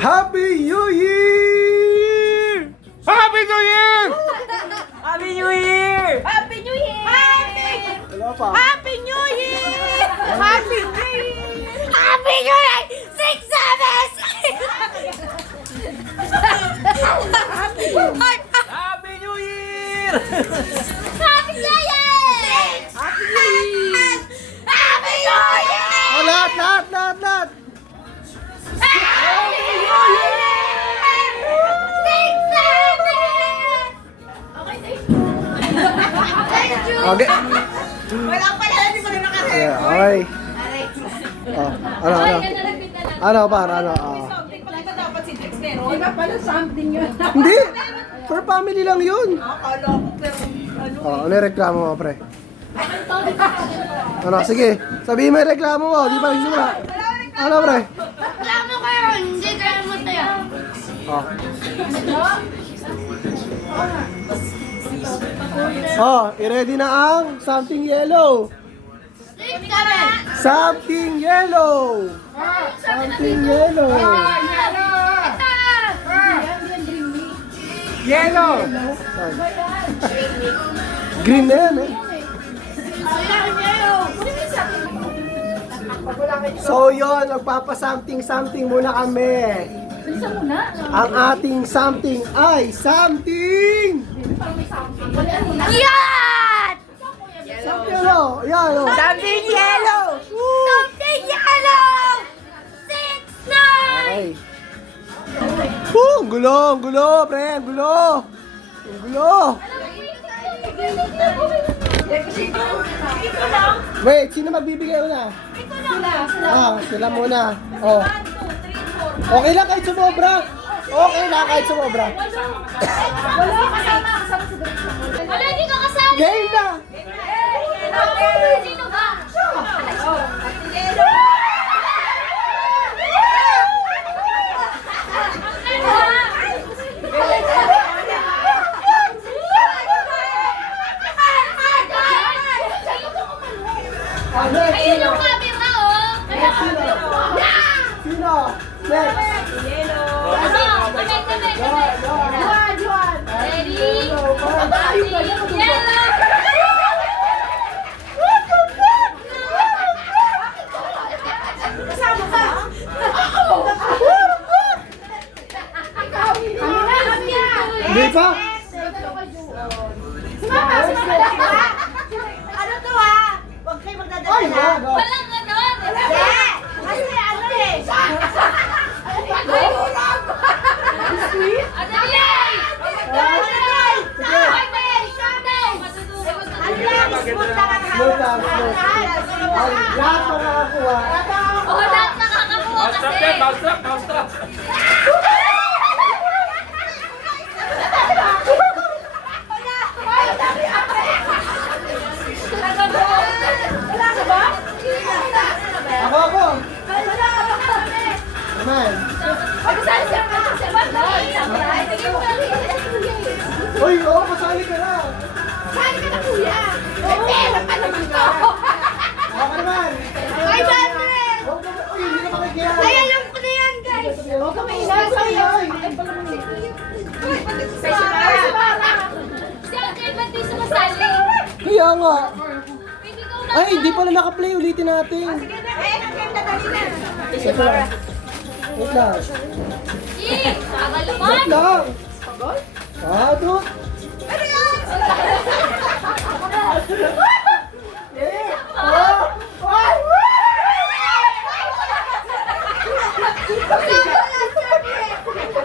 Happy New Year! Happy New Year! Happy New Year! Happy New Year! Wala pa. Happy New Year! Happy New Year! Happy New Year! 6, 7! Happy New Year! Happy New Year! Happy New Year! Happy New Year! Oh, lahat! Happy New Year! 6, 7! Okay, thank you! Okay. Wala pala, hindi ko na nakarecord. Yeah, okay. Oh, ano? Ano, para ano? Something pala ba dapat si Drex meron? Iba pala something yun. Hindi! For family lang yun. Akala ko pero ano. Oh, ano yung reklamo mo, pre? Ano, sige. Sabihin mo yung reklamo mo. Di pa nagsimula. Ano, pre? Reklamo kayo, hindi kayo mataya. Oh. Oh, i-ready na ang something yellow. 6, 7! Something yellow. Something yellow. Yellow! Green na yan, eh. So yun, magpapa-something muna kami. Ang ating something ay something! Yan! Something ano? Yan, oh. Something yellow! Something yellow! 6, 9! Okay. Ang gulo, pre, ang gulo. Ang gulo. Wait, sino magbibigay una? Sila muna. Oh. Okay lang kahit sumobra. Okay lang kahit sumobra. Wala kasama si Drex. Wala, hindi ka kasama. Game na! Sino ba? Ayun yung camera, oh! Sino? Next. Juan! Ready? Yellow! Kasama ka? Hindi pa? Ano to ah? Huwag kayo magdadala. Ay, wag. Walang ganon. Kasi ano eh. Ano yan? Slow lang, slow. Ay, lahat makakakuha. Oh, lahat nakakakuha kasi. Mouse trap! Wala ka ba? Ako. Naman. Pag-sali siya naman sa Uy, oo, kasali ka na. Sali ka na kuya. Pera pa naman ko. Ako naman. 500! Uy, hindi ka makikiyan. Ay, alam ko na yan, guys. Huwag ka maingay. Si Uncle, ba't di sumasali? Kaya nga. Hindi ko na. Ay, hindi pala naka-play. Ulitin natin. Wait lang. Wait lang. Tagal naman. Wait lang. Doon.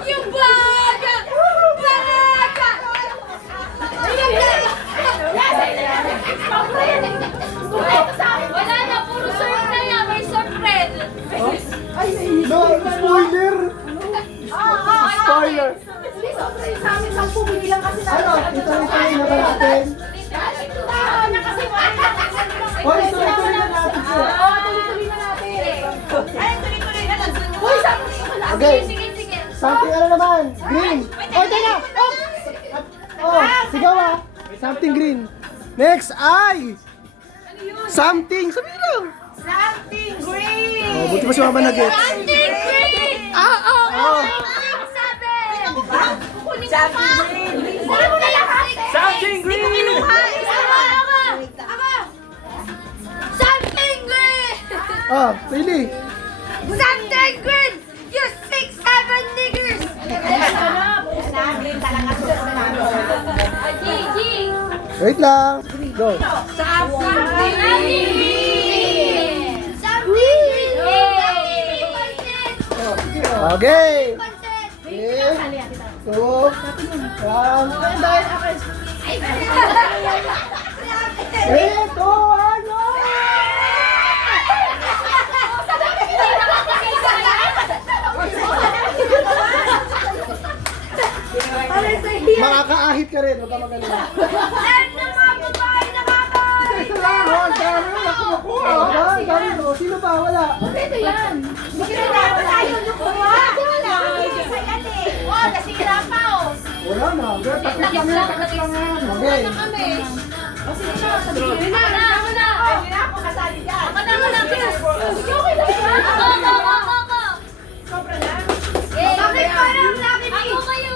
Yung baga! Baga! Wala na, puro surf na yan. May surf red. No, spoiler. Spoiler. Sa amin, 10 bilang kasi Ano? Ito na natin. Hoy, tuloy-tuloy na natin siya. tuloy-tuloy na natin. Ay, tuloy-tuloy na lang. Uy, sabi ko wala. Okay. Sige, sige. Something ano naman? Green. Oh, teka. Oh, sigaw ah. Something green. Next ay something. Sabi lang. Something green! Oh, buti pa si Mama nag-gets. Something green! Something green. Sino mo na lahat? Something green. Hindi ko kinuha. Ako. Something green. Ah, pili. Something green. You 6-7 niggers. Wait lang. Go. Something green. Something green. Okay. 3, 2, 1. Ito, ano? Makakaahit ka rin, huwag ka magaling. Ito lang, oh, ang dami mo, nakumukuha. Ang dami mo, sino ba? Wala. Wala na, takot lang yan, takot lang yan. Okay. Bakit parang laki mo? Ako kayo.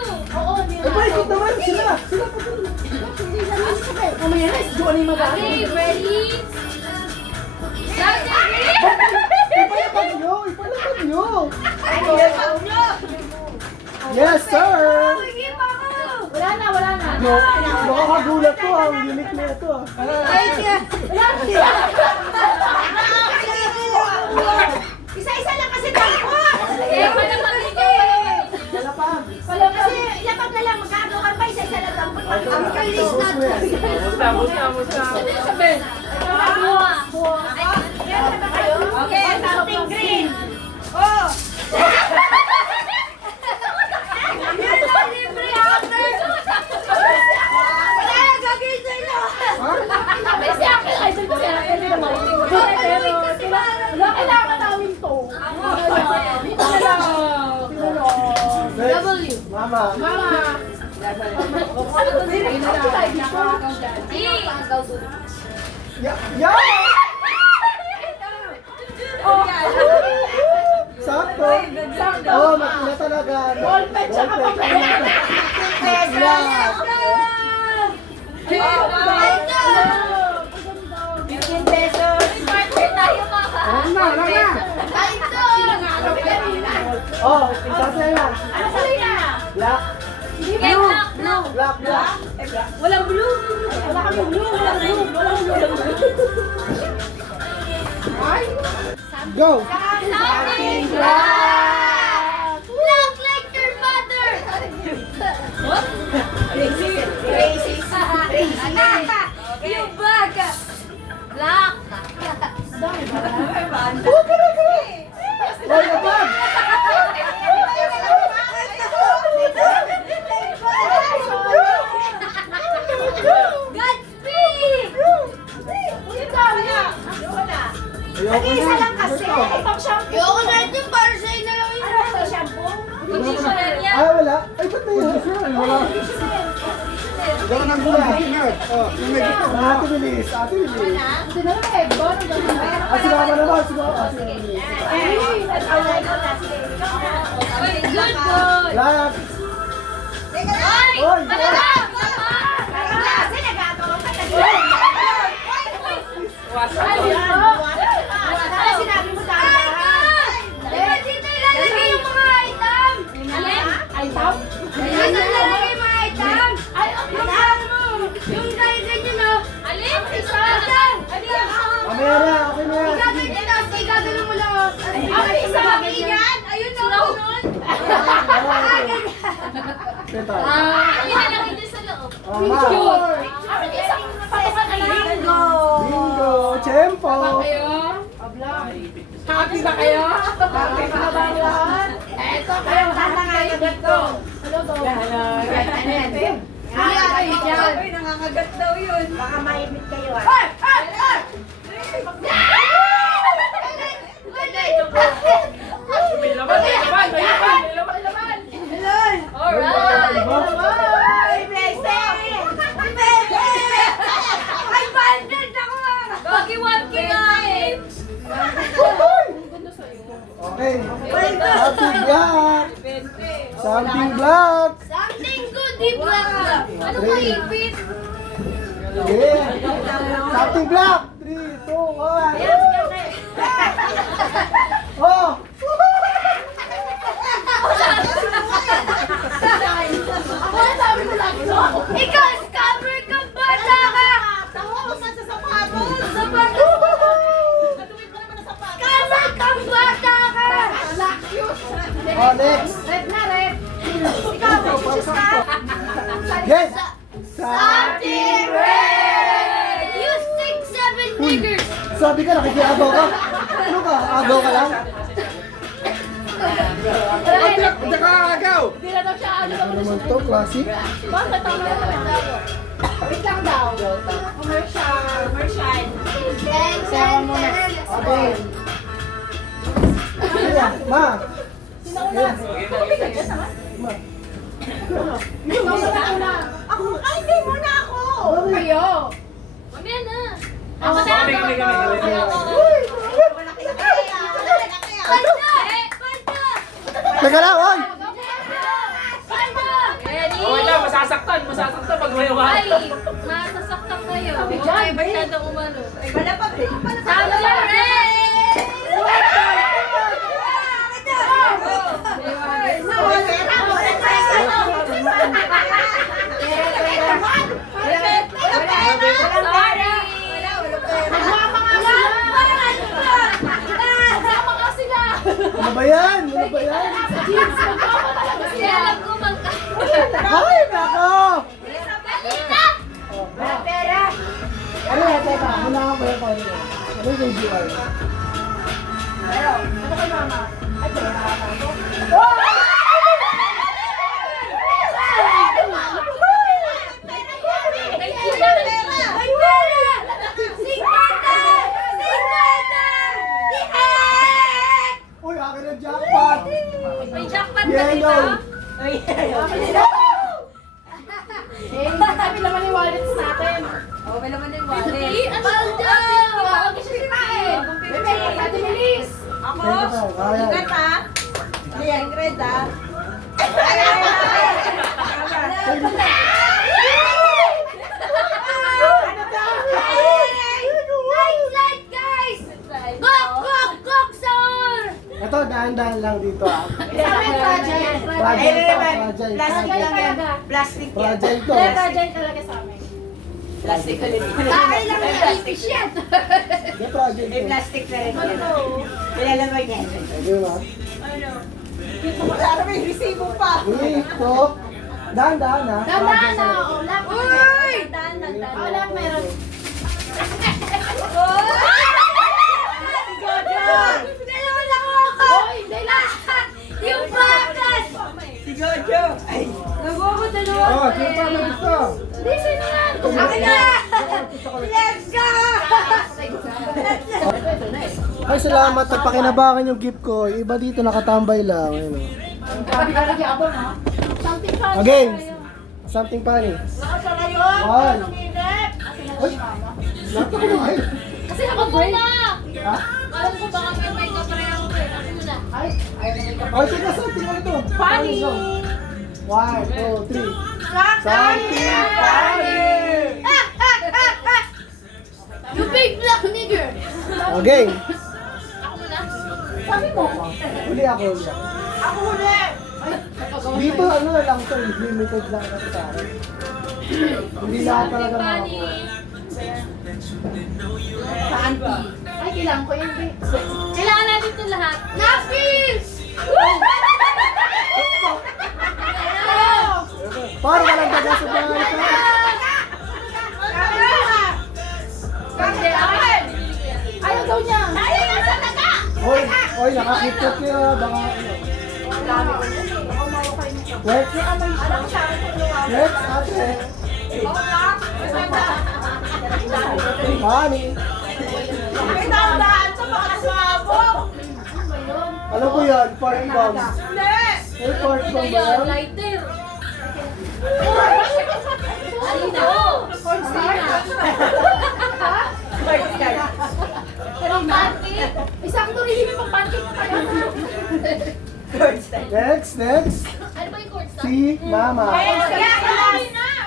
Eh, ba, ikot naman, sila. Sila pa rin. Okay, ready? Ipalapag nyo, ipalapag nyo. Yes, sir. Wala na. No, nakakagulat to, ang unique na ito. Isa-isa lang kasi tayo. Palapag. Kasi lapag na lang, magkagawa pa, isa-isa lang tayo. Ang kalis natin. Musta. Okay, something green. Oh! Yan lang, libre after. Wala, gagawin sa'yo. Kasi akin, ay sa'yo kasi akin. Wala, kailangan namin to. Next. Mama. Yeah. Sakto. Oh, makina talaga. Ballpen siya ka pa. Oh, isa na. Black. Black. Walang blue. Wala kami blue. Walang blue. Go. Something black. Black like your mother. What? Crazy. You bag. Black. Hoy, kapag. Godspeed. Ayoko Isa na. lang kasi. Ayoko na ito para sa'yo na lang yung shampoo. Ah, wala. Ay, ba't may wala? Gawin ang gula. Oh, ate bilis. Ah, si mama naman. Si mama. Good boy. Black. Hoy! Hoy! Ano ba? Kasi nagagawa ka na sinabi mo dapat. Dito ilalagay yung mga item. Item? Dito ilalagay yung mga item. Yung ganyan na. Alin? Isa lang. Mamaya na. Okay na yan. Igagano mo lang. Ang isa yan. Ayun na ako nun. Peta. Ano ilalagay dyan sa loob? Bingo. Tempo. Happy ba kayo? Happy ba ba lahat? Eto, kayo tatangay dito. Hello, go. Ano yan? Ay, nangangagat daw yun. Baka maibit kayo. Ay! May laman. Alright! Ay, banded ako! Gagi 1K nga eh! Okay. Something black. Something black. Something good di ba? Ano ba ipit? Yeah. Something black. 3, 2, 1. Oh! Ikaw, scammer ka, bata ka! Scammer ka, bata ka! Oh, next. Red na, red. Ikaw, Yes. something red! You 6, 7 niggers! Sabi ka, nakikiagaw ka. Ano ka? Agaw ka lang? Hindi ka agaw! Hindi na daw siya ano. Ano naman to? Classic? Bakit tama na wait lang daw. Commercial. Sawa mo na. Okay. Kaya, ma. Kaya. Ma. Ay, hindi muna ako! Kayo! Mamaya na. Ako na. Kami. Teka lang, oy! Oh, wait lang, masasaktan pag may Ay, wala. masasaktan kayo. Ay, masyadong umano. Ay, Sabi niya, Ano ba yan? Ano ba yan? Ay, nako! Oh, ma. Ano yan? Teka, muna ka pa yung ano yung GR? Uy, akin ang jackpot! May jackpot na Yellow! Kami naman yung wallets natin. Oo, may naman yung wallet. Baldo! Huwag siya sikain. Bebe, Ate Melis. Kaya. Light, guys! Gok, sir! Ito, dahan-dahan lang dito ah. Sabi fragile. Fragile to, fragile. Plastic talaga. Plastic yan. Fragile to. Hindi, fragile talaga sa amin. Plastic ulit. Tayo lang yung ipis yan. Hindi, fragile May to. plastic na rin yan. Nilalabay niya. Di ba? Wala may resibo pa. Ito. Dahan-dahan ha. Dandaan na. Fragile O, lap. Uy! O, lap meron. Dalawa lang ako. Hindi lang. Yung bakas. Si Jojo. Ay. Nag-uwa dalawa. Oh, sino pa na gusto? Hindi, sino yan? Akin na! Let's go! Ay, salamat. Nagpakinabangan yung gift ko. Iba dito nakatambay lang. Ayun, oh. Sabi ka lagi ako, no? Something fun. Again. Something funny. Nakasa ngayon. One. Tumingin. Ay, lapit ko na. Kasi ako muna. Ha? Alam ko baka may kapareho ko eh. Ako muna. Ay, teka, something ano to? Funny. 1, 2, 3. Something funny. You big black nigger. Again. Ako muna. Sabi mo. Uli ako. Ako huli. Dito ano lang to, limited lang kasi sa akin. Hindi lahat talaga na ako. Saan ba? Ay, kailangan ko yun. Kailangan natin ito lahat. Napis! Para ka lang taga sa bahay ka. Hindi, akin. Ayaw daw niya. Ayaw niya sa taga! Oy, nakakipot niya. Baka ano. Next. Next, ate. Honey. May tandaan sa mga swabong. Ano po yan? Fart bomb. Hindi. May fart bomb ba yan? Lighter. Alina. Cornsina. Pero pancake. Isang rin yung pancake na tayo. Next. Ano ba yung cornstarch? Si Mama. Kaya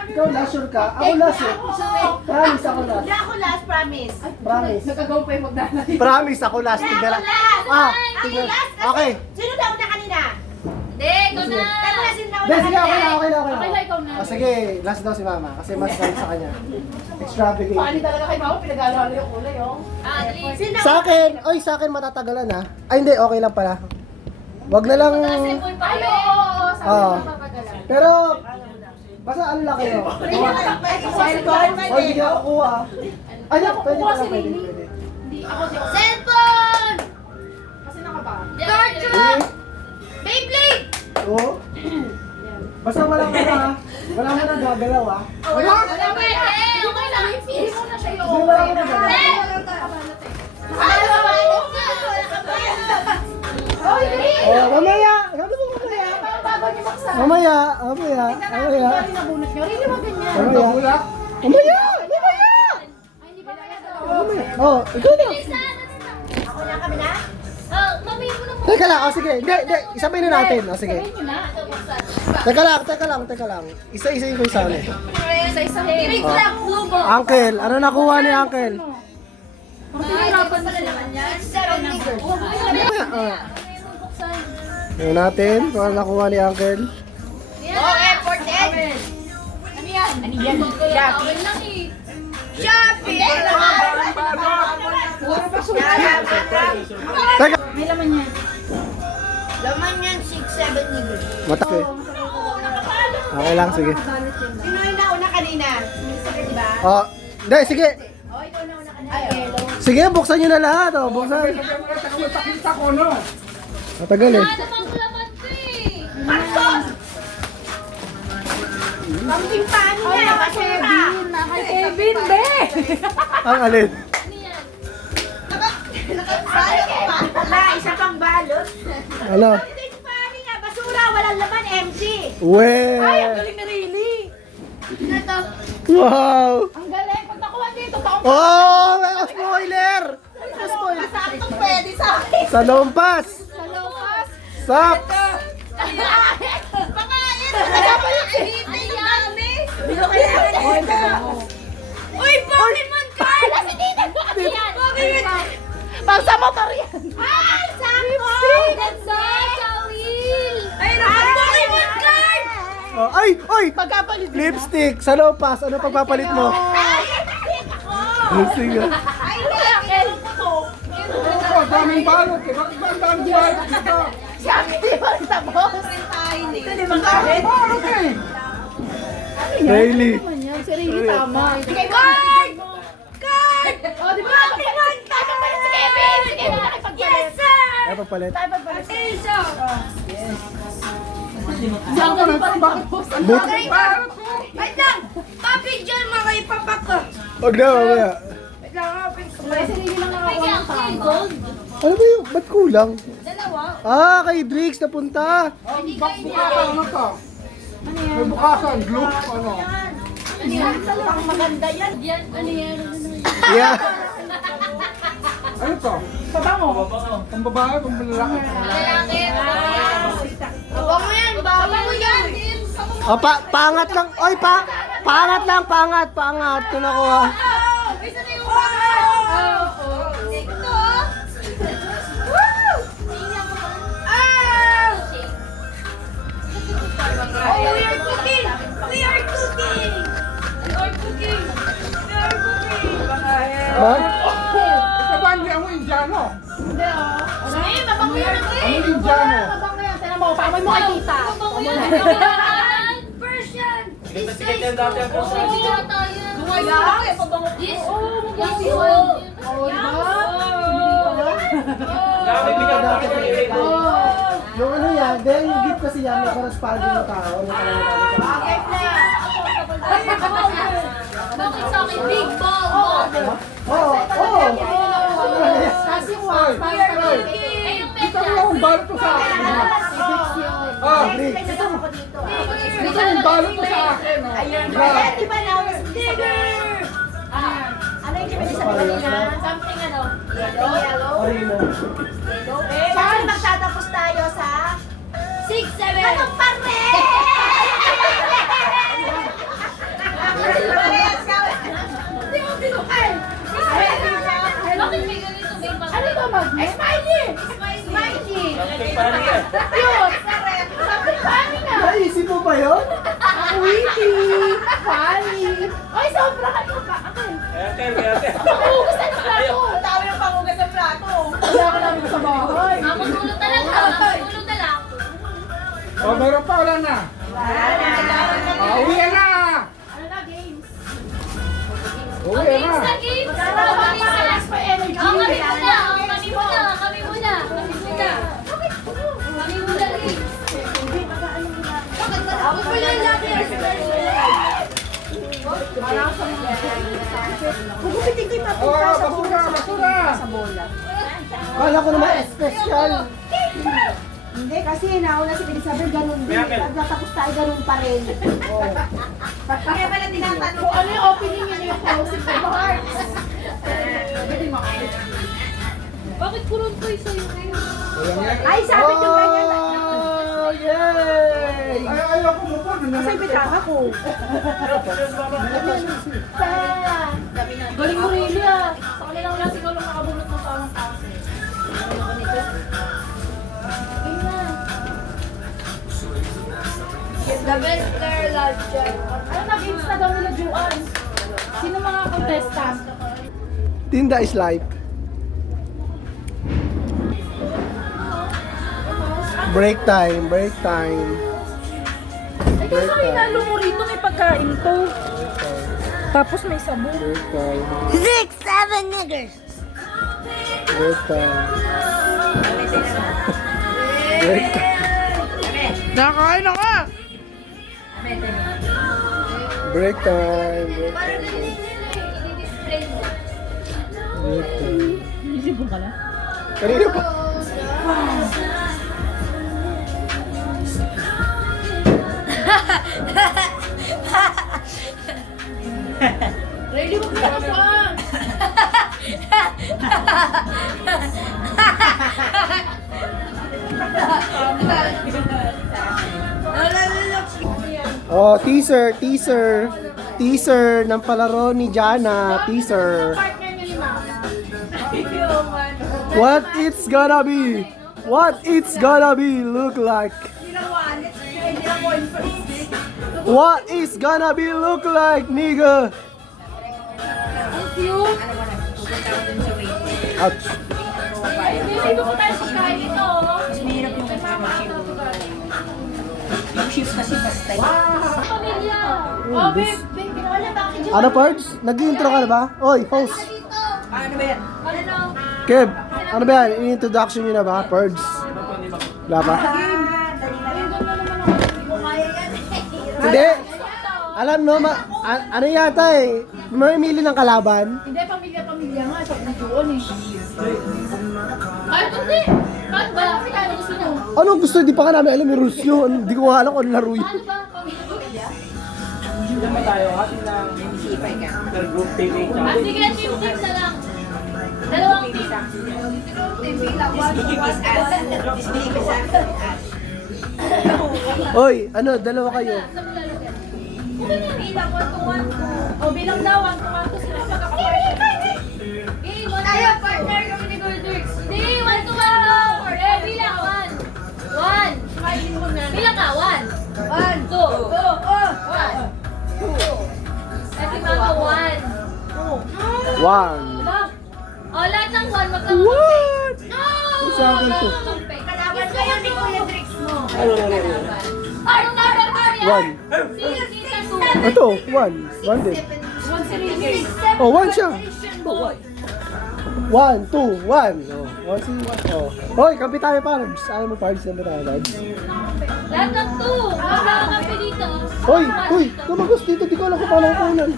Ikaw last, sure ka? Ako last eh. Promise, ako last. Hindi ako last, promise. Promise. Nagagawa pa yung magdalay. Promise, ako last. Hindi Tignan ako lang. last. Ah, Ako tignan. last kasi. Okay. Sino daw na kanina? Hindi, ikaw na. Pero kasi na Hindi, sige, okay na, okay na, okay na. Okay na, ikaw na. Ah, sige, last daw si mama. Kasi mas kayo sa kanya. Extravagant. Paano talaga kay mama, pinag-alala yung kulay, oh. Sino? Sa akin, oy, sa akin matatagalan ha. Ay, hindi, okay lang pala. Wag na lang. Ay, oo, sabi Oo. ko matagalan. Pero, basta ano lang kayo. Cellphone. Oy, hindi ako kuha. Ay, pwede kukuha pala, si pwede, Lily. pwede. Hindi, ako di ako. Cellphone! Kasi nakaba. Eh, Beyblade! oo. Basta walang ano ha. Wala mo na gagalaw ha. Wala pwede! Okay lang, ipili mo na siya yung Hindi, wala mo na gagalaw. Oy, Lily! Oh, mamaya. Sabi mo mamaya. Bago niyo maksa. Mamaya, mamaya, mamaya. Hindi nabunot niyo. Really, wag ganyan. Mamaya. Mamaya, mamaya. Ay, hindi pa kaya Mamaya. Oh, ikaw na. Ako na kami na? Mami mo na mo. Teka lang, oh sige. Hindi, isabay na natin. Oh, sige. Sabihin niyo na. Teka lang. Isa-isayin ko yung sound eh. Isa-isa. Wait lang, Lugo. Uncle, ano nakuha ni Uncle? Mahirapan pa naman yan. 7 number. Tingnan natin kung ano nakuha ni Uncle. Okay, 14. Ano yan? Ano yan? Shopee lang eh. Shopee! Teka. May laman yan. Laman yan, 6-7 nigger. Matak eh. Okay lang, sige. Sino yung nauna kanina? Sige, di ba? Oh, hindi, sige. Oh, ikaw nauna kanina. Ay, hello. Sige, buksan nyo na lahat. Oh, buksan. Masakita ko, no? Matagal eh. Namang laman to eh. Marcos! Pamting paano niya? Basura! Kay Kevin, be! Ang alin. Ano yan? Balot pa. Wala, isa pang balot. Ano? Ito yung paano nga, basura, walang laman, MC. We. Galing ni Riley. Ito. Wow. Ang galing. Pag nakuha dito, taong Oh, may spoiler. Saktong pwede sa akin. Sa lompas. sa lokas. Socks. Pangalan, wala pa yung ahitay dami. Bilo kailangan dito. Uy, Pokemon card! Nasa dito! Pokemon! Pang sa motor yan. Ay, sakto! Ganda, Kawil. Ay, Pokemon card! Oh, ay. Pagkapalit. Lipstick. Sa lompas. Ano pagpapalit mo? Ay, ako! Sige. Ay, nakakil ko to. Oh, daming balot eh. Bakit ba ang daming balot dito? Di ba sa boss? Ito, di ba kahit? Balot eh. Really? Ano yan? Si Riley tama. Card! Card! Oh, di ba? Pokemon card! Si Kevin! Si Kevin nakipagpalit. Yes, sir! Ay, pagpalit. Attention! Diyan ka rin pa rin boss. But, Balot ko. Wait lang! Papi John, mga ipapak ko. wag na, mamaya. Wait lang, open ko. Si Riley lang nakakuha ng tama. Ano ba yung, ba't kulang? Dalawa. Ah, kay Drix napunta. Bukasan ano to? May bukasan, glue, ano? Yan. Pang maganda yan. Yan. Ano yan? Yeah. Ano to? Pabango. Pang babae, pang lalaki. Lalaki. Babango yan, babango yan. Oh, pangat lang. Oy, pangat lang, pangat. Ito nakuha. Isa na yung pangalan. Ito. Woo! Ah! Oh, we are cooking! We are cooking! We are cooking! We are cooking! Ha? Ito ba hindi ako Indiano? Hindi oh. Ay, mabango yan. Ano Indiano? Mabango yan. Tignan mo, paamoy mo kay tita. Mabango yan. Persian! Sige, sige, dyan dati ang Oh, hindi yata yan. Yes! Yes. Yes. Oh, Dami bigyan natin ng ilito. Yung ano yan, dahil yung gift kasi yan, may corresponding na tao. Yung talaga Bakit na? Bakit sa akin? Big ball. Oo, oo. Kasi wax. Dito mo yung balot ko sa akin. Ah, Dito dito yung balot ko sa akin. oh. Ayun, Grabe. di ba now? Digger! Ano yung sabi sa kanina? Something ano? Yellow? Orino. Saan magtatapos tayo sa? 6, 7. Ano pa rin? magnet? Smiley! Smiley! Cute! Funny nga! Naisip mo ba yun? Witty! Funny! Ay, sobra ka yung Pangugas na ng plato! Ang dami ng pangugas ng plato. Wala ka namin sa bahay! Mamutulo talaga. Mamutulo na lang. O, meron pa, wala na. Uwi na! Ano na, games? Uwi Games na! na games. Kami na! For energy! Kami muna. Kami muna. Kami muna. Kami muna. Kami muna games. Ako po yung Gugupitin ko yung O, basura, basura! Kala ko naman special. Hindi, kasi nauna si Elizabeth, ganun din. Pagkatapos tayo, ganun pa rin. Kaya pala tinatanong. Kung ano yung opening niyo yung closing ko, hearts. Bakit kurun ko sa'yo kayo? Ay, sabi ko ganyan na. Oh, yay! Ay, ayoko mo po. Kasi bitaka ko. Galing mo rin ah. Sa kanila wala siguro makabulot ng tamang tao. The best girl love dyan. Ano nag-games na daw nila Juan? Sino mga contestant? Tinda is life. Break time, break time. Ay, kasi hinalo mo rito may pagkain to. Tapos may sabon. Break time, 6, 7 niggers. break time. Break time. Nakain na ka! Break time, break Parang time. i-display mo. Break time. Nilibong ka na? Kanina pa. Ready mo ka pa! Oh, teaser, teaser. Teaser ng palaro ni Jana. Teaser. Partner niyo ni Mama. What it's gonna be? What it's gonna be look like? What it's gonna be look like, nigga? Ouch. Dito po tayo sa kain ito. Mas mahirap yung pamilya. Oh, babe, babe, wala bakit yun? Ano, Pards? Nag-intro ka na ba? Oy, host. Ano? Kev, ano ba yan? In-introduction nyo na ba, Pards? Wala pa? Hindi. Alam no, ano yata eh. Mamimili ng kalaban. Hindi, pamilya-pamilya nga. Sa doon eh. Kahit hindi. Kahit ba? Ano gusto nyo? Ano gusto? Di pa ka namin alam yung rules yun. Hindi ko nga alam kung ano laro yun. Ano ba? Pamilya? Ah, sige, team na lang. Dalawang team. Oy, ano, dalawa kayo. O, bilang daw, 1 to 1 to sila magkakapartner. Tayo, partner kami ni Goldrix. Hindi, 1 to 1 daw. Eh, bilang 1. Bilang ka, 1. 2. 1. 2. Kasi mama, 1. One. O, lahat ng 1 magkakampi. What? No! Sa akin to. Kalaban kayo ni Kuya Drix mo. Anong number mo yan? One. Season 2. Ito, one. One din. Oh, one siya. One, two, one. Oh, one, two, one. Oh. Hoy, kampi tayo, Pards. Alam mo, Pards, kampi tayo, Pards. Lahat ng 2. Magkakampi dito. Hoy, hoy, tumagos dito. Di ko alam kung paano kunan.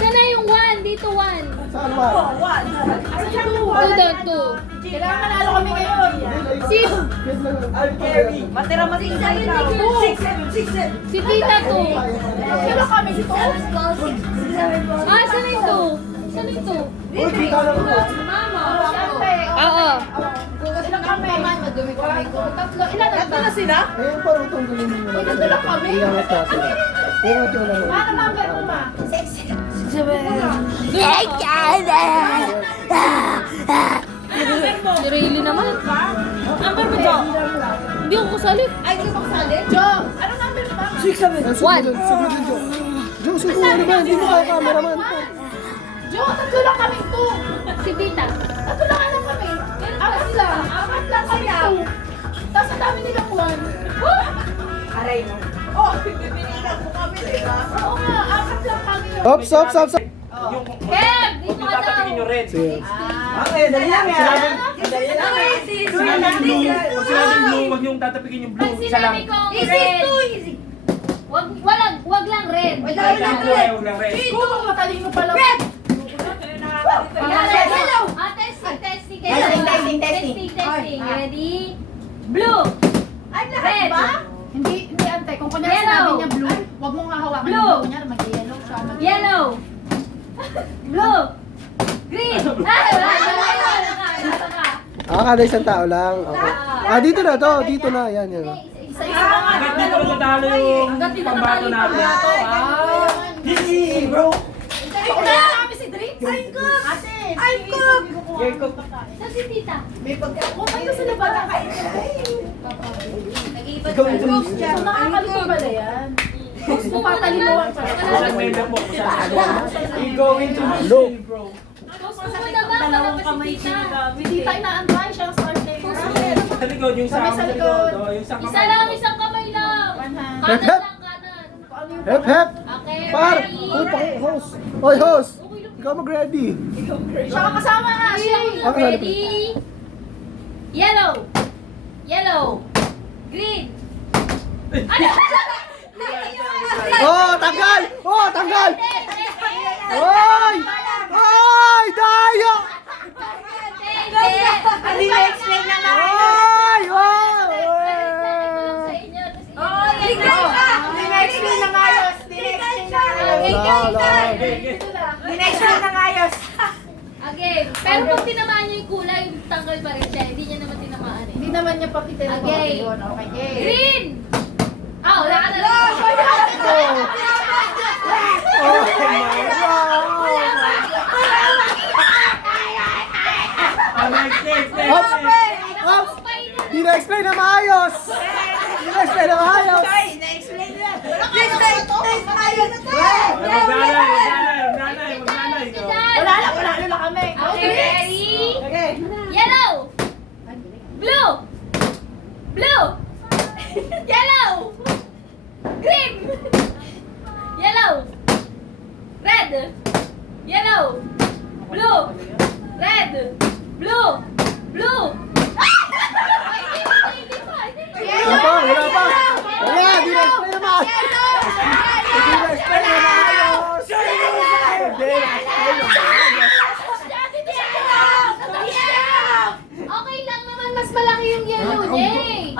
Sana yung 1. Dito 1. Saan ba? 2 doon, 2. Kailangan manalo kami ngayon. Si Tita 2. Pero kami si Tom. Ah, sana yung 2? Sana yung 2? Hoy, kita lang ko. Mama, siyempre. Oo. Ilang kami? Madumi kami. Tatlo. Ilan? Tatlo na sila? Ayun, parang itong gawin mo. Tatlo lang kami? Ilangat natin. Ilangat yung lang. Ano number mo, ma? 6. Si Rayleigh naman. Number mo, Jo? Hindi ako kasali. Ay, hindi mo kasali? Jo, ano number mo ba? 6, 7. One. Sabi din, Jo. Jo, subo ano ba? Hindi mo kaya cameraman. Jo, tatlo lang kami to. Si Tita. Tatlo lang ano kami. Apat lang. Apat lang kami. Tapos ang dami nilang one. Aray mo. Oh, pipilinan ko kami, diba? Oo nga, apat lang kami. Stop. Kev! Dito ka daw. Sige. Okay, dali lang yan. Sinabing blue, kung sinabing blue, huwag niyong tatapikin yung blue. Pag Isa lang. sinabi kong Easy red. to, easy. Wag lang red. Wala Huwag lang lang blue, red. huwag lang red. Kung matalino pala. Red! Yellow! Testing. Testing. Ready? Blue. Ay, lahat Red. ba? Hindi, ante. Kung kunyari Yellow. sinabi niya blue, wag mong hahawakan. Blue. Kunyari, mag-yellow siya. Yellow. Blue. Green. Kada isang tao lang. Okay. Dito na to. Dito na. Yan. Isa-isa nga. Hanggat di pa natalo yung pambato natin. Easy, bro. Ay, na kami si Drake. I'm cook. Ate. I'm cook. You're cook. Saan si Tita? May pagkakumpay sa labas. Going to lose So, dyan. nakakalito ba na yan? Gusto patalinoan pa. Walang menda po. You're going to lose, Look. bro. Gusto mo na ba? Wala pa si Tita. Hindi tayo naantay siya sa name. Sa likod, yung Kami sa sa likod. likod. Oh, yung sa Isa lang, isang kamay lang. One hand. Kanan Hep, hep. lang, kanan. Hep. Okay, Par. ready? Host. Hoy, host. Ikaw mag-ready. Siya ang kasama nga. Siya. Okay. Ready? Yellow. Green. Ano? Tanggal. Tanggal. Hoy! Dayo! Hindi na-explain na lang. Hoy! Hindi na-explain na ayos. Di-na-explain na ayos. Okay, pero kung tinamaan niyo yung kulay, tanggal pa rin siya. Hindi niya naman tinamaan eh. Hindi naman niya pakitin. Okay. Okay. Green! Wala ka na rin. Oh my God! next. Di na-explain na maayos! Di na-explain na maayos! Magnanay. Wala na kami. Okay, ready? Okay. Yellow! Blue! Yellow! Green! Yellow! Red! Yellow! Blue! Red! Blue! Wala pa! Wala! Di na-explain na maayos! Di na-explain na maayos! Okay lang naman, mas malaki yung yellow niya eh.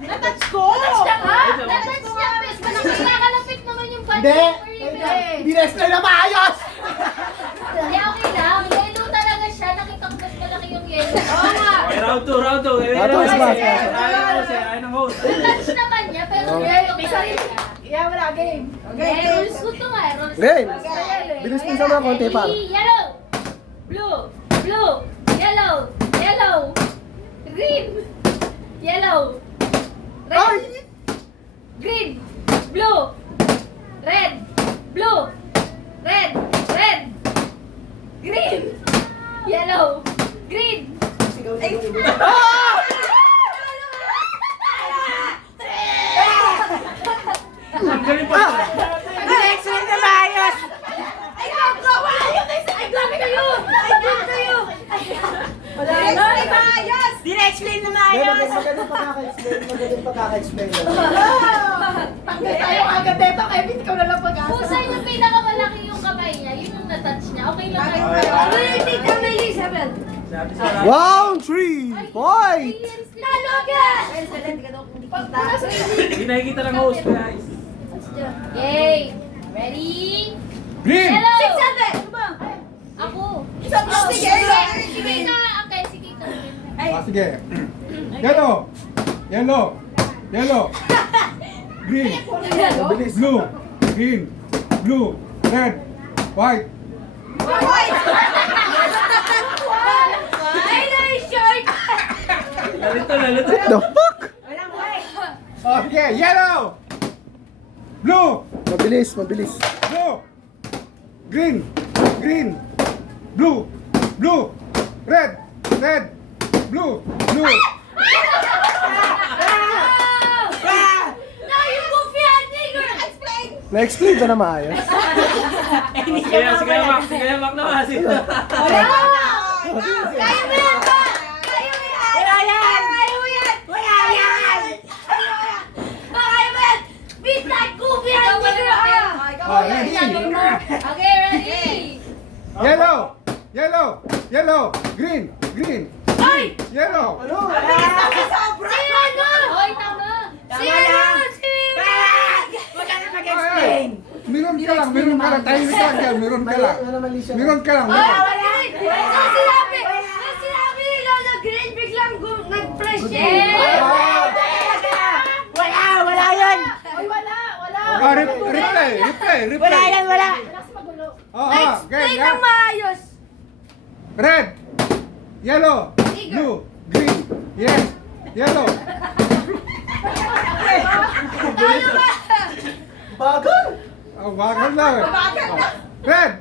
Natouch ko! Natouch niya, mas malaki. Nakakalapit naman yung band Hindi! paper. Di na-explain na maayos! Hindi, okay lang. Yellow talaga siya. Nakita ko mas malaki yung yellow. Oo nga. Okay, round 2. Round two is last. Ayaw ng host. Natouch naman niya, pero yellow talaga. Yeah, wala game. Rules ko to nga. Rules ko. Game! Bilis mo sa mga konti pa. Yellow. Blue. Yellow. Green. Yellow. Red. Green. Blue. Red. Green. Yellow. Green. Ang galing pa. Di-explain na maayos! Ay, gawa! Ay, grabe kayo! Wala na! Maayos! Di-explain na maayos! Magaling pagkaka-explain. Tanggal tayo agad dito, Kevin, ikaw na lang pag-asa. Kung saan yung pinakamalaki yung kamay niya, yun yung natouch niya. Okay lang kayo. Hindi kami, Isabel. Round 3! Fight! Talo ka! Hindi nakikita ng host, guys. Yay! Ready? Green! Yellow! 600! Ako. Sige! Sige na. Okay, sige ka. Sige. Yellow. Green. Mabilis. Blue. green, blue, red, white. Ay, na-short! Lalito, lalito. What the fuck? Okay, yellow, blue, Mabilis, mabilis. blue, green, green, blue, blue, red, red, blue, blue. Na, yung goofy hunting! Explain! Na-explain ko na maayos. Sige, sige, Mac. Sige, Mac naman. Sige. Kaya mo yan ba? Kaya mo yan! Wala yan! Kaya mo yan! Wala yan! Kaya mo yan! Beat like goofy hunting! Ready? Okay, ready? Yellow, yellow, yellow, green, green, Ay! yellow. Ano? Si ano? Hoy, tama! Si ano? Si... Meron ka lang, tahimik ka lang dyan, meron ka lang. Ano mali siya? Meron ka lang, Ay, meron. wala! Sinabi ni Lola Green, biglang nag-fresh Wala yan. Ah, replay. Wala yan, wala. Okay, Explain ng maayos! red, yellow, blue, green, yes, yellow. Ano ba? Bagal! Oh, bagal na eh. Oh. Red,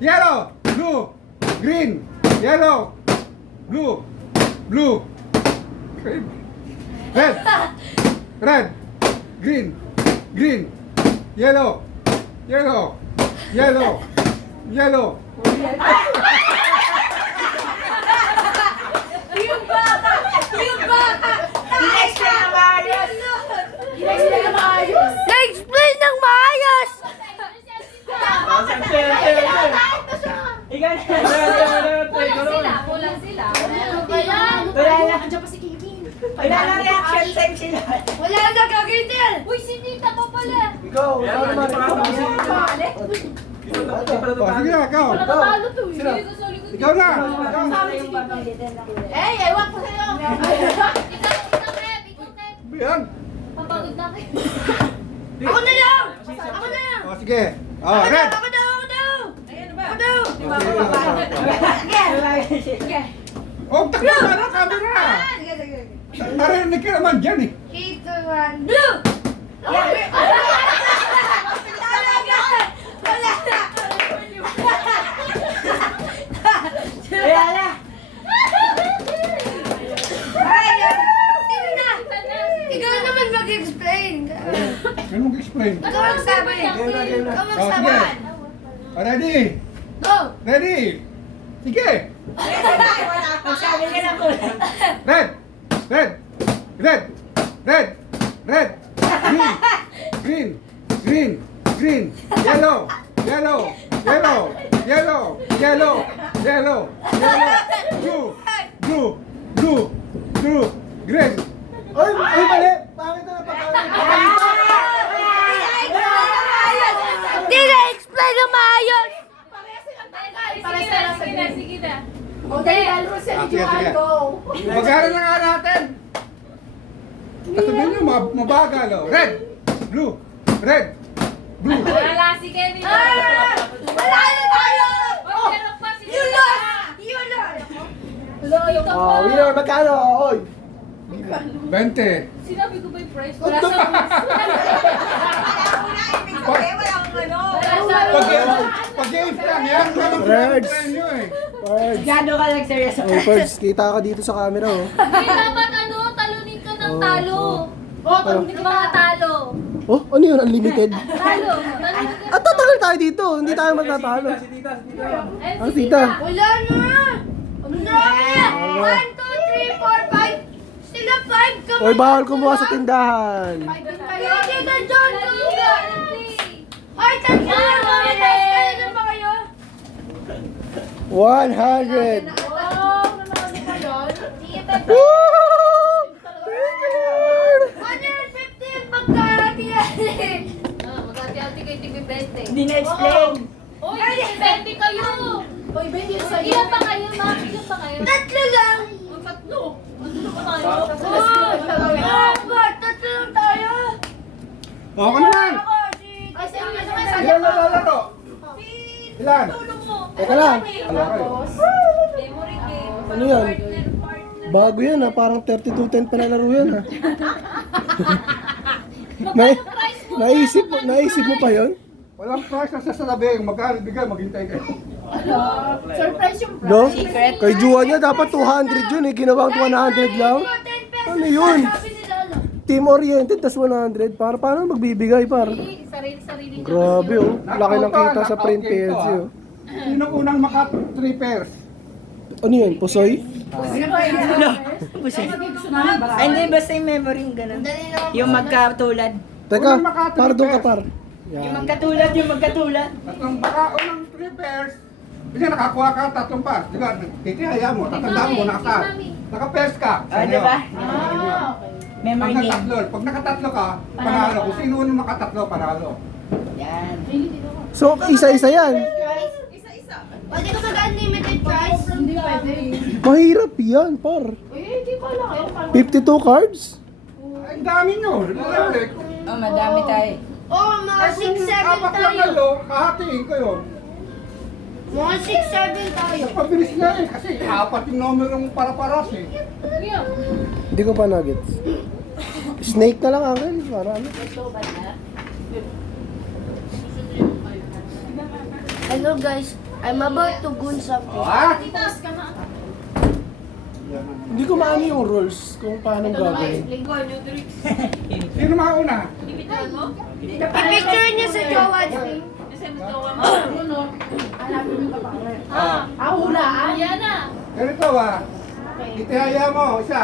yellow, blue, green, yellow, blue, blue, green, red, red, green, green, yellow, yellow, yellow, yellow. Yung baka! Yung baka! Explain ng maayos. Explain ng maayos. Na-explain ng maayos! Ikaw na. Kulang sila. Wala na. Wala na reaction time sila. Wala na nagkagitin! Uy, si Tita pa pala! Ikaw, ikaw naman. Oh, sige na, ikaw. Nakatalo to eh. Sino? Ikaw na. Eh, ewan ko sa'yo! Ikaw, Yan. papagod na kayo. Ako na lang! Ako na lang! Oh, sige. Oh, red. Ako daw! Ako daw! Ako daw! Sige. Oh, takbo na ng camera. Sige, sige. Narinig ka naman dyan eh. 3, 2, 1, blue! Talaga! Wala na! Wala na. Ay, sino na? Ikaw naman mag-explain. Ano mag-explain? Ikaw magsabi. Ikaw Oh, magsabi. sige. Oh, ready? Go! Ready? Sige. Magsabi ka ng kulay. Red. Red. Red. Red. Red. Green. Green. Green. Green. Yellow. Yellow. Yellow. Yellow. Yellow. Yellow. Yellow. Blue. Blue. Blue. Blue. Green. Oy, oy, mali! Bakit na napakalit? Di na-explain na maayos! Sige na. O, dahil lalo sa Sige, videoan sige. ko. Magalan na nga natin. Sabihin nyo, mabagal. Oh. Red. Blue. Red. Blue. Wala si Kevin. Wala na tayo! You lost! You lost! Oh, winner, magkano? Oy! 20. Sinabi ko ba yung price? What the fuck? Pag-games lang yan. Walang Reds. premyo eh. Birds. Gano ka lang seryoso. Oh, Birds, kita ka dito sa camera, oh. Hindi dapat talunin ka ng talo. Talunin Yung mga talo. Oh, ano yun? Unlimited? Talo. At tatagal tayo dito. Hindi tayo magtatalo. Si tita. Ang tita. Wala na! Ang dami yan! 1, 2, 3, 4, 5. Sila 5 kami. Oy, bawal kumuha sa tindahan. Kayo dito, John. Ay, tatlo lang kami. Kaya na ba kayo? 100. Oh, nanalo ka yun? Woo! Thank you, Lord. 150 yung pagkahati-hati. Magkahati-hati kayo, TV-20. Hindi na-explain. Uy, TV-20 kayo. Uy, ba hindi sa'yo? Ilan pa kayo, ma? Ilan pa kayo? Tatlo lang. Tatlo? Tatlo pa tayo? Oo, ba? Tatlo lang tayo. Okay naman. Ako, si nalalaro? Ilan? Teka lang. Memory game. Ano yan? Bago yan ha, parang 32-10 pa na laro yan ha. Naisip mo pa yon? Walang price na sasabihin. Magkano bigay, maghintay kayo. Surprise yung prize. No? Kay Juan niya dapat 200 yun eh, ginawang 100 lang. 10 pesos. Ano yun? Sabi ni Lolo. Team-oriented, tas 100. Paano magbibigay par? Sarili-sarili. Grabe oh, laki ng kita sa print PLC oh. Sino unang maka 3 pairs? Ano yun, pusoy? Ay, hindi, basta yung memory yung ganun. Yung magkatulad. Teka, par doon ka par. Yung Yan. magkatulad, yung magkatulad. Tatlong baka unang 3 pairs. Kasi nakakuha ka tatlong pass. Diba, titihaya mo, tatandaan mo, naka-pairs ka. Ah, diba? Memory Hanggang game. tatlo. Pag nakatatlo ka, panalo. Kung sino unang makatatlo, panalo. Yan. So, isa-isa yan. Pwede ka mag-unlimited prize? Hindi pwede. Mahirap yan, par. Hindi ko alam. 52 cards? Ay, ang dami nyo. Lalalik. Oh, madami tayo. Oo, mga 6-7 Apat lang tayo. kayo, kahatiin kayo. Mga 6-7 tayo. Pabilis na eh, kasi apat yung numero ng para-paras eh. Hindi ko pa nuggets. Snake na lang, Uncle. Para ano? Hello guys, I'm about to gun something. Ah? Hindi ko maano yung rules kung paano gagawin. Sino mauna? I-picture niya sa jowa niya. Ah. Ganito ba? Itihaya mo, isa.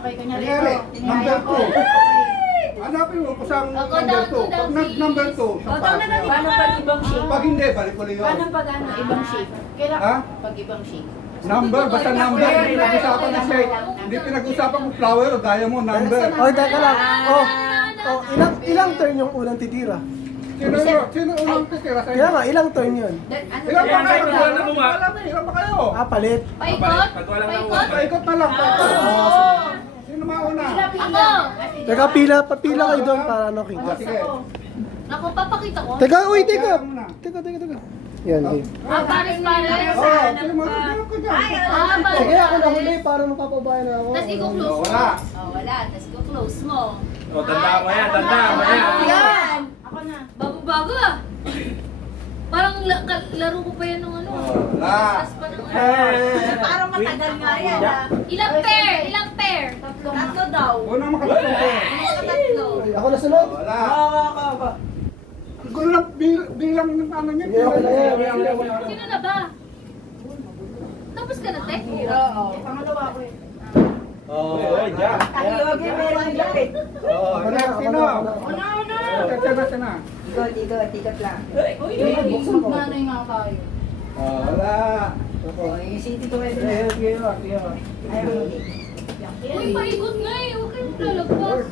Kunyari, number 2. Hanapin mo kung saan number 2. Pag number 2, sa pass niya. Paano pag ibang shape? Pag hindi, balik ulit yun. Paano pag ano, ibang shape? Ha? Pag ibang shape. Number, basta number. Hindi pinag-usapan na shake. Hindi pinag-usapan kung flower o diamond, number. Oh, teka lang. Oh, ilang turn yung unang titira? Sino unang titira sa Kaya inyo? nga, ilang turn yun? Ilan ba kayo? Wala na buwa. Alam eh, ilan ba kayo? Palit. Paikot? Pag walang Paikot? Paikot na lang, paikot. Sino mauna? Ako! Teka, pila kayo doon para ano kita. Sige. Ako, papakita ko. Teka, uy, teka. Teka. Yan, eh. Pares-pares. Oh, sino mauna ka dyan? Sige, ako na huli para mapapabayan na ako. Tapos i-close mo. Wala. Wala. Tapos i-close mo. O, tandaan mo yan, tandaan mo yan. Yan! Bago-bago ah. Parang laro ko pa yan nung ano. Wala. Tapos pa nung ano. Parang matagal nga yan ah. Ilang pair? Ilang pair? Tatlo daw. Unang makatatlong ko. Tatlo. Ay, ako na sunod. Wala. Oo. Ang gulo lang bilang ng ano niya. Sige, okay na yan. Sino na ba? Tapos ka na, Tek? Pangalawa ko eh. Oo, dyan. Yogi, meron lapit. Oh, sino? Una. Sina. Tikat lang. Nanay nga tayo. Oh, wala. Oh, yung city ko pwede na. Ayaw mo hindi. Uy, paikot nga eh. Huwag kayong lalagpas.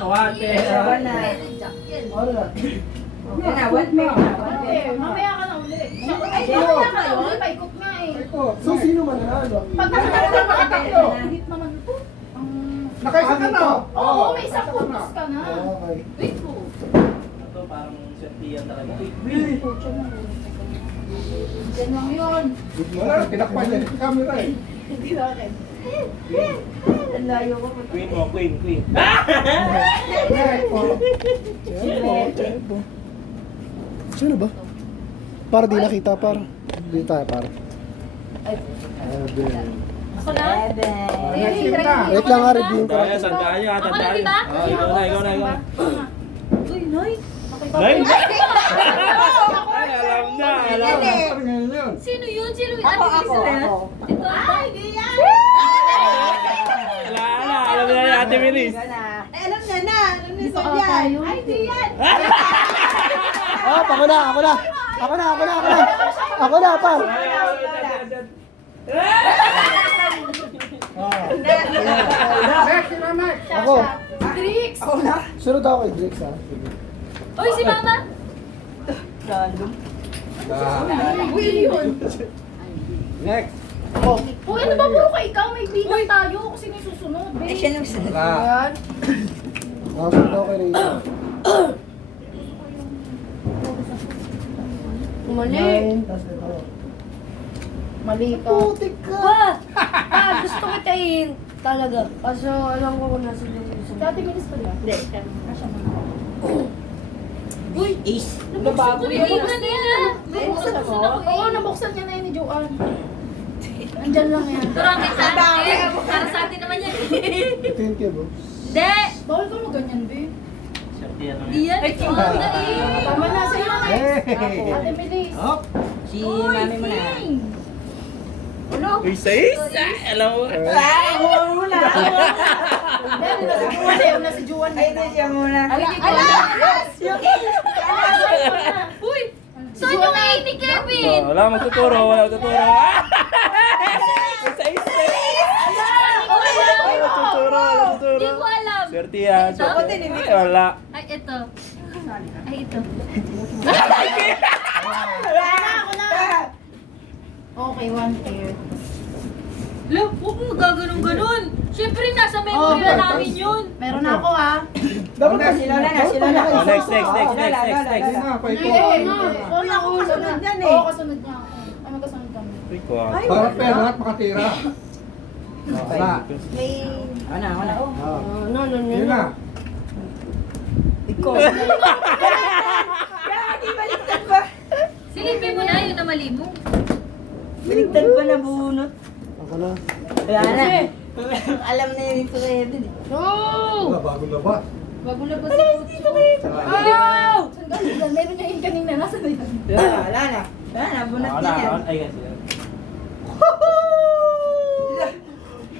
Wate. One na. Ano na? Yan na, one pair na. One pair. Mamaya ka na uli. Ay, Sino? mamaya ka na uli. Paikot nga eh. Paikot. So, sino man nanalo? Pag nakakita Nakatatlo. hit naman ito. Nakaisa ka na. Oo, may isang putos ka na. Okay. Wait po. Ito parang sentiyan talaga. Diyan lang yun. Wala, tinakpan niya yung camera eh. Hindi bakit. Ang layo ko. Queen mo, queen. Sino ba? Para di nakita, para. Di tayo, para. Ako na? Sino na? Wait lang nga, review ko. Tandaan, tandaan nyo, Ako na, tandaan di ba? nyo. Ikaw na. Uy, Noy. Nay! Ay, alam na. Parang ngayon yun. Sino yun? Sino yun? Ako. Ito. Ay, di yan. Alam na ni Ate Milis. Alam niya na. Alam niya Dito sa ka yan. tayo. Ay, di yan. Oh, ako na, par. Next, sino next? Ako. Trix! Sunod ako kay Drix, ha? Uy, si Mama. Random. Will yun. Next. Uy, ano ba puro ka ikaw? May bilang tayo. Kung sino yung susunod. Eh, siya nung sunod. Wala. Sunod ako kay Rachel. Mali. 9, tapos ito. Mali ka. Putik ka. Gusto ko tayin talaga. Kaso alam ko kung nasa yung isa. Dati bilis pa lang. Hindi. Uy! Ace. Nabago yun. Kanina. Nabuksan mo? Oo, nabuksan niya na yun ni Joanne. Andyan lang yan. Marami sa atin. Para sa atin naman yan. Ito yung cable. Hindi. Bawal ka mo ganyan, be. Swerte yan. Hindi yan. Tama na, sa'yo na next. Hey! Ate Melis. Up! Si mami mo na. Isa. Alam mo. Muna. Hindi, na si Joanne. Ay, ito siya muna. Uy! Saan yung A ni Kevin? Wala magtuturo. Wala magtuturo. Isa. Magtuturo. Hindi ko alam. Swerte yan. Ay, wala. Ay, ito. Ay, ito. Okay, 1 pair. Look, huwag mo gaganong-ganon. Siyempre, nasa memory na namin yun. Meron na ako, ah. Dapat Next. kasi- Sila na, dapat sila na. pala kayo. Next. Hindi na, pa ito. Oo, kasunod yan eh. Oo, kasunod niya ako. Ay, magkasunod kami. Ay, ko. Para pera lahat makatira. Wala. Wala. Oh. Yun na. Ikaw. Silipin mo na, yun na mali mo. Baligtad pa na bunot. Ako na. Wala na. Alam na yun ito kay Evan. Wala, bagong labas. Bago labas sa dito kayo. Oh! Saan galing yan? Meron niya yung kanina. Nasaan na yan? Wala na. Wala na, bunot din yan. Ay, kasi.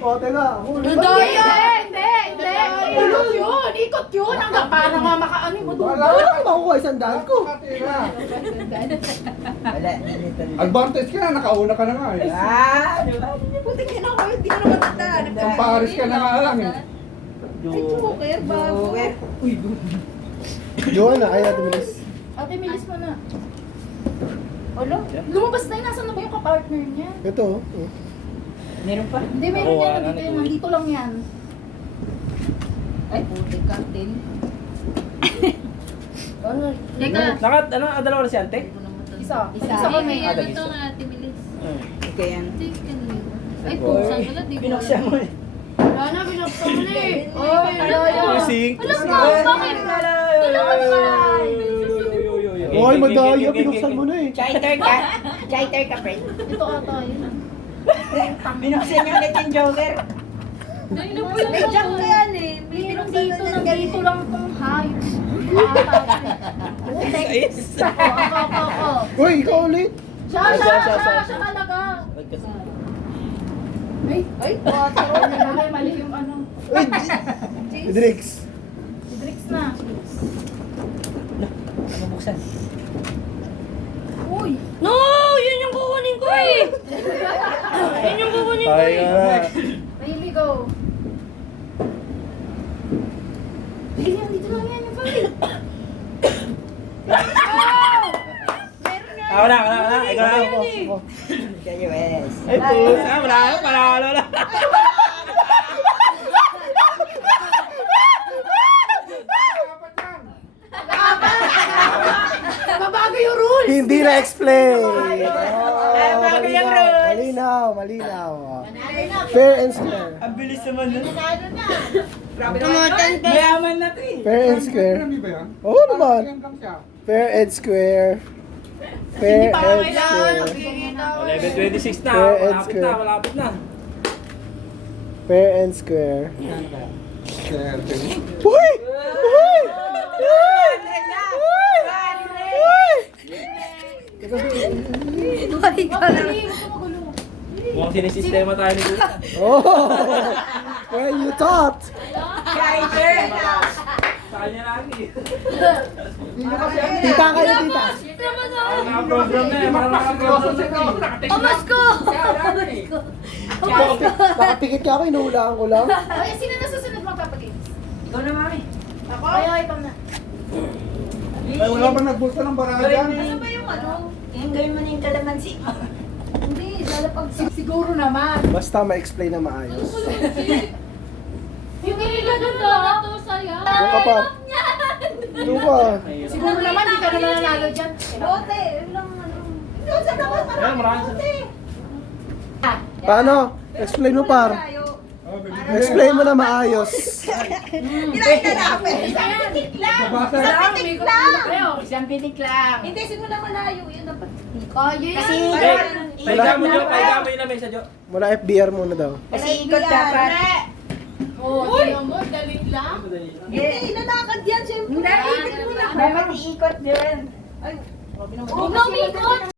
O, teka. Hindi. Ikot yun. Ikot yun. Hanggang para nga makaano mo doon. Wala. Wala ko makukuha isang daan ko. Makatira. Wala. Dito. Advantage ka na, nakauna ka na nga eh. Diba? Puti ka na ako. Hindi ko na matanda. Ang Paris ka na nga lang eh. Joker, bago. Uy, Joanna, ay natin bilis. Ate, milis mo na. Olo? Lumabas na yun. Nasaan na ba yung kapartner niya? Ito. oh. meron pa. Hindi, meron yan. Nandito yan. Nandito lang yan. Ay, puti ka, tin. Teka. Dalawa na si Ante? Isa. Isa. Isa kami. Ay, ano ito nga, Ate Milis? Ikaw yan. Ay, pusa ka na, di ko. Binuksan mo. Wala na, binuksan mo na eh. Oy, laya. Sing. Alam ko, bakit? Dalawa pa. Hoy, madaya. Binuksan mo na eh. Chaiter ka. Chaiter ka, friend. Ito ata, yun. Binuksan niyo ulit yung Joker. Dahil na po yung May jump ka yan eh. Meron dito, nandito lang itong height. Ako. Hoy, ikaw ulit. Siya talaga. Ay, mali yung ano. Uy, Drix. Si Drix na. Bubuksan. Uy! No! Yun yung kukunin ko eh! Yun yung kukunin ko Ay, eh! ka. Baby, go. Sige, dito lang yan yung file. Wala. Ikaw na. Ako. Kayo, yes. Ay, pusa. Panalo na. Mabago yung rule. Hindi na-explain. bago yung rules. Malinaw. Fair and square. Ang bilis naman nun. Tumutan ka! Mayaman na to eh. Fair and square. Pinami ba yan? Oo naman. Yan lang siya. Fair and square. Fair and square. 11:26 na. Fair and Malapit na. Fair and square. Swerte. Uy! Magaling, magulo. Mukhang sinisistema tayo ni Kuya. Oh! Well, you thought. Chaiter. Sa kanya lagi. Tita kayo, tita. Naka-program na eh. Parang naka-program na. Pamasko! Nakapikit ka ako, inuhulaan ko lang. Ay, sino na susunod magpapagames? Ikaw na, mami. Ako? Ay, ikaw na. Ay, wala pa nagbulsa ng barahan. Ano ba yung ano? Yung gawin mo na yung kalamansi. Hindi, lalapag siguro naman. Basta ma-explain na maayos. Yung Ganda na to, sayang. Doon ka pa. Doon ka. siguro naman, hindi ka na nanalo dyan. Bote, yun lang ano. Ayan, maraming sa... Paano? Explain mo par. Oh, bibigyan. Explain mo na maayos. Babasa. Isang pitik lang. Hindi, simula malayo. Yun dapat. Kaya yan. Kasi Pahiga mo, Jo. Pahiga mo yung lamesa, Jo. Mula FBR muna daw. Kasi ikot dapat. Uy! Mo, daling lang. Hindi, nanakad yan, syempre. Dapat iikot din. Huwag na umikot.